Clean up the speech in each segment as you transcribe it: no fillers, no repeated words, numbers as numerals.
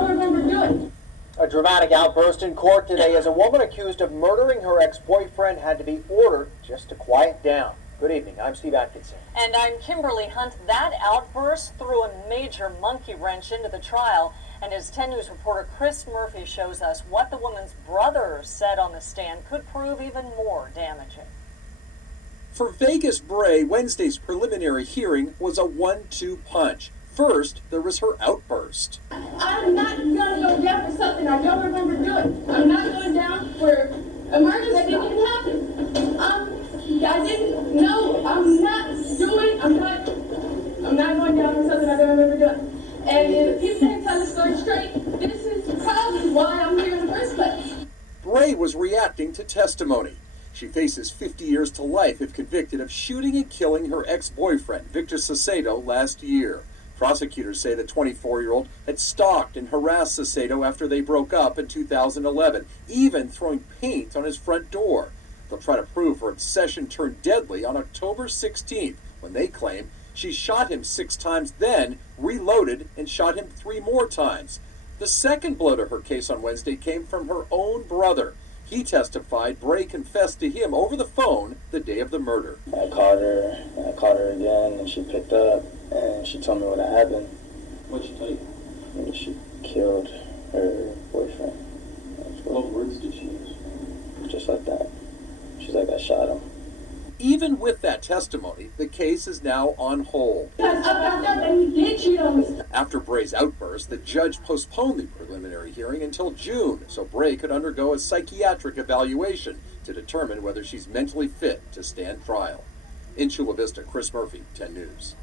don't remember doing. A dramatic outburst in court today as a woman accused of murdering her ex-boyfriend had to be ordered just to quiet down. Good evening, I'm Steve Atkinson. And I'm Kimberly Hunt. That outburst threw a major monkey wrench into the trial. And as 10 News reporter Chris Murphy shows us, what the woman's brother said on the stand could prove even more damaging. For Vegas Bray, Wednesday's preliminary hearing was a 1-2 punch. First, there was her outburst. I'm not going to go down for something I don't remember doing. I'm not going down for a murder that didn't even happen. I didn't know. I'm not going down for something I don't remember doing. And if you can't tell the story straight, this is probably why I'm here in the first place. Bray was reacting to testimony. She faces 50 years to life if convicted of shooting and killing her ex-boyfriend, Victor Saucedo, last year. Prosecutors say the 24-year-old had stalked and harassed Saucedo after they broke up in 2011, even throwing paint on his front door. They'll try to prove her obsession turned deadly on October 16th, when they claim she shot him 6 times, then reloaded and shot him 3 more times. The second blow to her case on Wednesday came from her own brother. He testified Bray confessed to him over the phone the day of the murder. I called her again, and she picked up, and she told me what had happened. What'd she tell you? And she killed her boyfriend. What words did she use? Just like that. She's like, I shot him. Even with that testimony, the case is now on hold. Because I found out that he did cheat on me. After Bray's outburst, the judge postponed the preliminary hearing until June so Bray could undergo a psychiatric evaluation to determine whether she's mentally fit to stand trial. In Chula Vista, Chris Murphy, 10 News.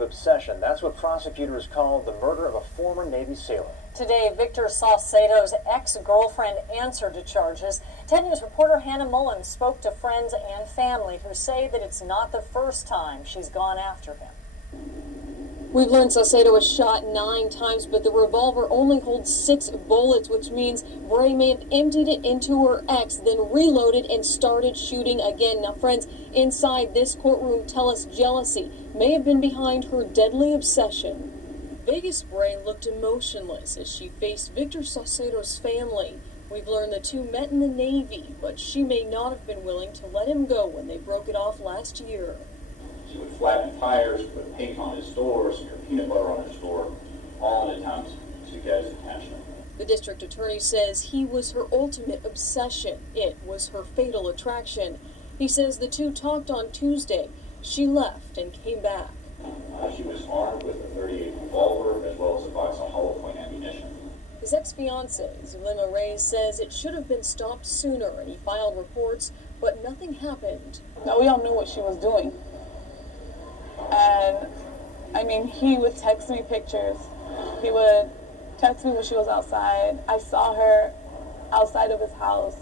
Obsession, that's what prosecutors called the murder of a former Navy sailor. Today, Victor Saucedo's ex-girlfriend answered to charges. 10 News reporter Hannah Mullins spoke to friends and family who say that it's not the first time she's gone after him. We've learned Saucedo was shot 9 times, but the revolver only holds 6 bullets, which means Bray may have emptied it into her ex, then reloaded and started shooting again. Now, friends inside this courtroom tell us jealousy may have been behind her deadly obsession. Vegas Bray looked emotionless as she faced Victor Saucedo's family. We've learned the two met in the Navy, but she may not have been willing to let him go when they broke it off last year. She would flatten tires, put paint on his door, smear peanut butter on his door, all in an attempt to get his attention. The district attorney says he was her ultimate obsession. It was her fatal attraction. He says the two talked on Tuesday. She left and came back. She was armed with a .38 revolver as well as a box of hollow point ammunition. His ex-fiancée, Zulema Reyes, says it should have been stopped sooner, and he filed reports, but nothing happened. No, we all knew what she was doing. And, I mean, he would text me pictures. He would text me when she was outside. I saw her outside of his house.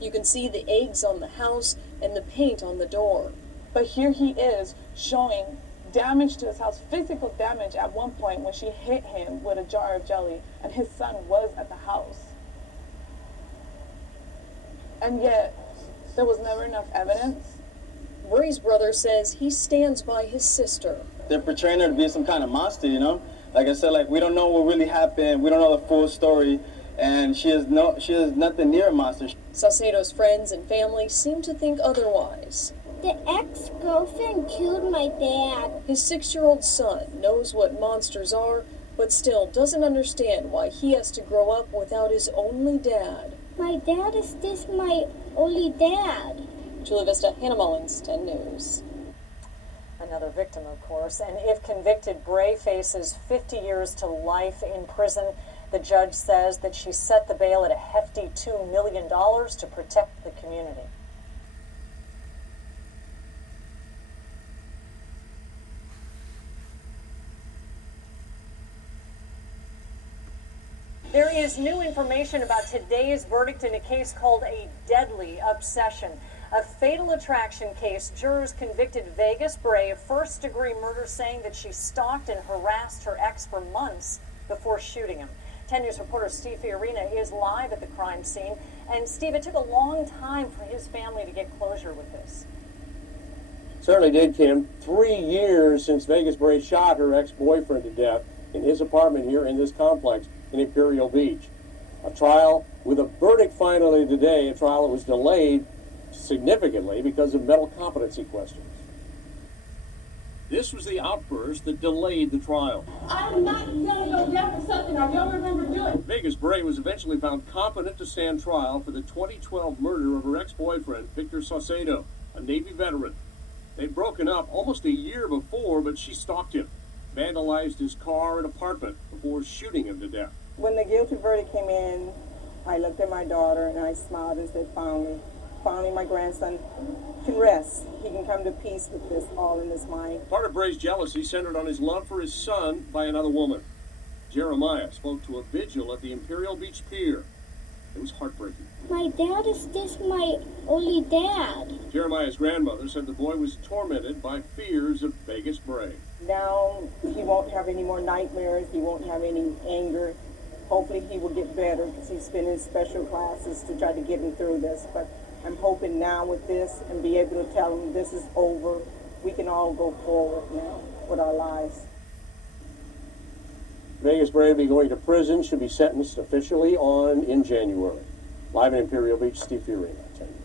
You can see the eggs on the house and the paint on the door. But here he is showing damage to his house, physical damage at one point when she hit him with a jar of jelly, and his son was at the house. And yet, there was never enough evidence. Bray's brother says he stands by his sister. They're portraying her to be some kind of monster, you know? Like I said, like, we don't know what really happened. We don't know the full story. And she is nothing near a monster. Saucedo's friends and family seem to think otherwise. The ex-girlfriend killed my dad. His 6-year-old son knows what monsters are, but still doesn't understand why he has to grow up without his only dad. My dad is just my only dad. Chula Vista, Hannah Mullins, 10 News. Another victim, of course, and if convicted, Bray faces 50 years to life in prison. The judge says that she set the bail at a hefty $2 million to protect the community. There is new information about today's verdict in a case called a deadly obsession. A fatal attraction case. Jurors convicted Vegas Bray of first-degree murder, saying that she stalked and harassed her ex for months before shooting him. 10 News reporter Steve Fiorina is live at the crime scene. And Steve, it took a long time for his family to get closure with this. Certainly did, Kim. 3 years since Vegas Bray shot her ex-boyfriend to death. in his apartment here in this complex in Imperial Beach. A trial with a verdict finally today, a trial that was delayed significantly because of mental competency questions. This was the outburst that delayed the trial. I'm not gonna go down for something I don't remember doing. Vegas Bray was eventually found competent to stand trial for the 2012 murder of her ex-boyfriend, Victor Saucedo, a Navy veteran. They'd broken up almost a year before, but she stalked him, vandalized his car and apartment before shooting him to death. When the guilty verdict came in, I looked at my daughter and I smiled and said, finally my grandson can rest. He can come to peace with this all in his mind. Part of Bray's jealousy centered on his love for his son by another woman. Jeremiah spoke to a vigil at the Imperial Beach Pier. It was heartbreaking. My dad is just my only dad. Jeremiah's grandmother said the boy was tormented by fears of Vegas Bray. Now he won't have any more nightmares. He won't have any anger. Hopefully he will get better because he's been in special classes to try to get him through this. But I'm hoping now with this and be able to tell him this is over. We can all go forward now with our lives. Vegas Bray will be going to prison, should be sentenced officially in January. Live in Imperial Beach, Steve Fiorina, 10 News.